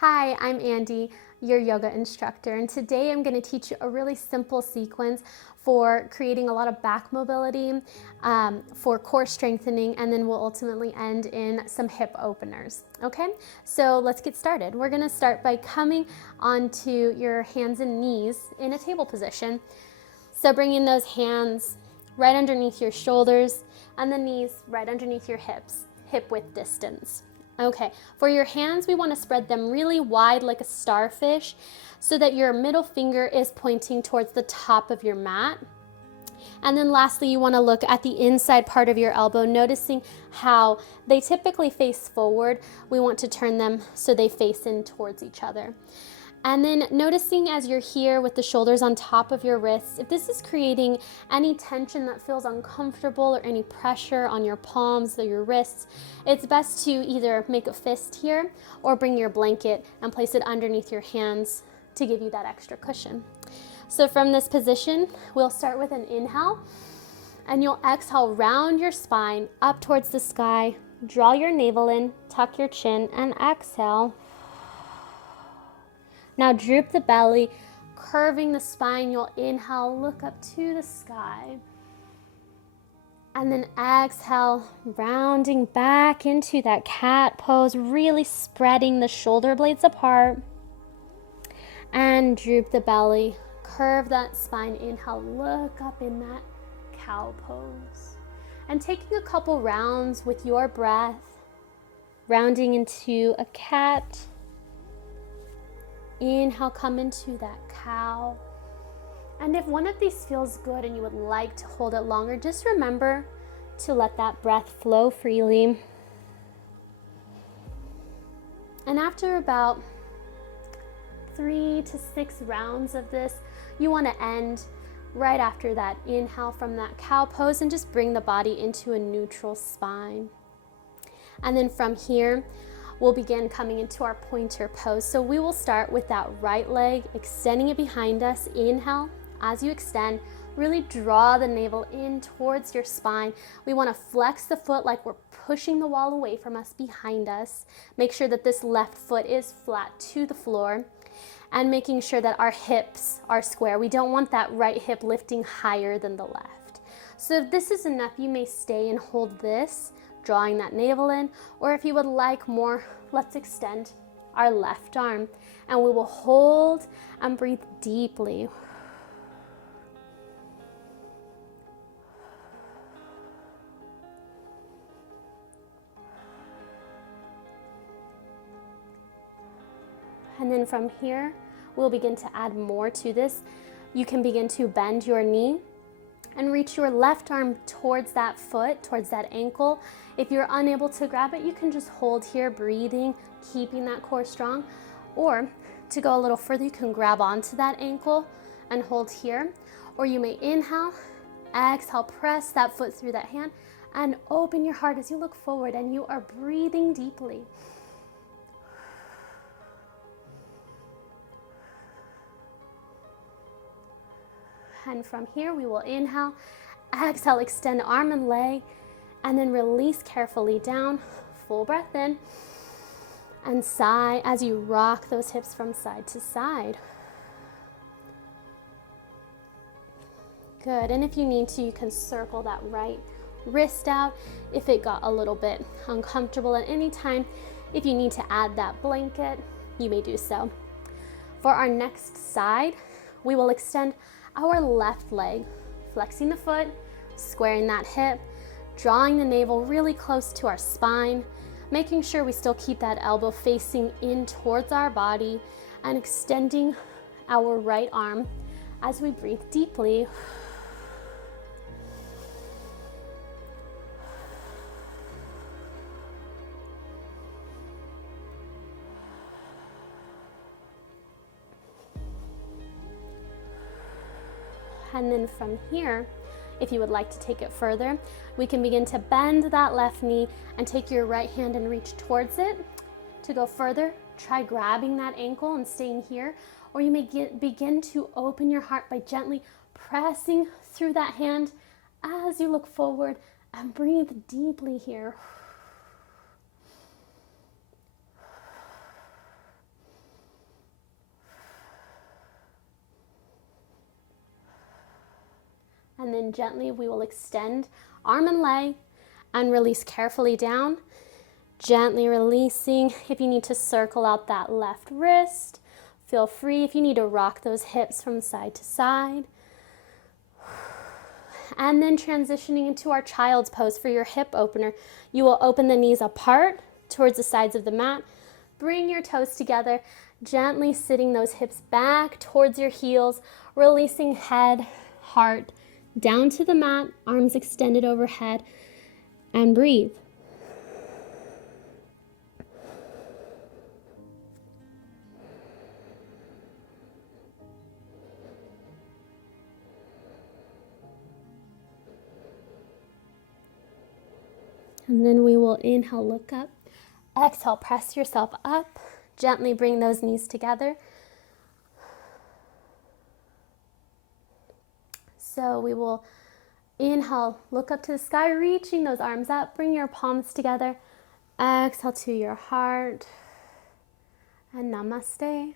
Hi, I'm Andy, your yoga instructor, and today I'm going to teach you a really simple sequence for creating a lot of back mobility, for core strengthening, and then we'll ultimately end in some hip openers. Okay, so let's get started. We're going to start by coming onto your hands and knees in a table position. So bringing those hands right underneath your shoulders and the knees right underneath your hips, hip width distance. Okay, for your hands, we want to spread them really wide like a starfish so that your middle finger is pointing towards the top of your mat. And then lastly, you want to look at the inside part of your elbow, noticing how they typically face forward. We want to turn them so they face in towards each other. And then noticing as you're here with the shoulders on top of your wrists, if this is creating any tension that feels uncomfortable or any pressure on your palms or your wrists, it's best to either make a fist here or bring your blanket and place it underneath your hands to give you that extra cushion. So from this position, we'll start with an inhale, and you'll exhale, round your spine up towards the sky, draw your navel in, tuck your chin, and exhale. Now droop the belly, curving the spine. You'll inhale, look up to the sky. And then exhale, rounding back into that cat pose, really spreading the shoulder blades apart. And droop the belly, curve that spine. Inhale, look up in that cow pose. And taking a couple rounds with your breath, rounding into a cat. Inhale, come into that cow. And if one of these feels good and you would like to hold it longer, just remember to let that breath flow freely. And after about 3 to 6 rounds of this, you want to end right after that inhale from that cow pose and just bring the body into a neutral spine. And then from here, we'll begin coming into our pointer pose. So we will start with that right leg, extending it behind us. Inhale. As you extend, really draw the navel in towards your spine. We want to flex the foot like we're pushing the wall away from us behind us. Make sure that this left foot is flat to the floor and making sure that our hips are square. We don't want that right hip lifting higher than the left. So if this is enough, you may stay and hold this, drawing that navel in, or if you would like more, let's extend our left arm and we will hold and breathe deeply. And then from here, we'll begin to add more to this. You can begin to bend your knee and reach your left arm towards that foot, towards that ankle. If you're unable to grab it, you can just hold here, breathing, keeping that core strong. Or to go a little further, you can grab onto that ankle and hold here. Or you may inhale, exhale, press that foot through that hand, and open your heart as you look forward and you are breathing deeply. And from here, we will inhale, exhale, extend arm and leg, and then release carefully down. Full breath in, and sigh as you rock those hips from side to side. Good, and if you need to, you can circle that right wrist out if it got a little bit uncomfortable at any time. If you need to add that blanket, you may do so. For our next side, we will extend our left leg, flexing the foot, squaring that hip, drawing the navel really close to our spine, making sure we still keep that elbow facing in towards our body, and extending our right arm as we breathe deeply. And then from here, if you would like to take it further, we can begin to bend that left knee and take your right hand and reach towards it. To go further, try grabbing that ankle and staying here, or you may begin to open your heart by gently pressing through that hand as you look forward and breathe deeply here. And then gently we will extend arm and leg and release carefully down. Gently releasing. If you need to circle out that left wrist, feel free. If you need to rock those hips from side to side. And then transitioning into our child's pose for your hip opener. You will open the knees apart towards the sides of the mat. Bring your toes together, gently sitting those hips back towards your heels, releasing head, heart, down to the mat, arms extended overhead, and breathe. And then we will inhale, look up. Exhale, press yourself up. Gently bring those knees together. So we will inhale, look up to the sky, reaching those arms up. Bring your palms together. Exhale to your heart. And namaste.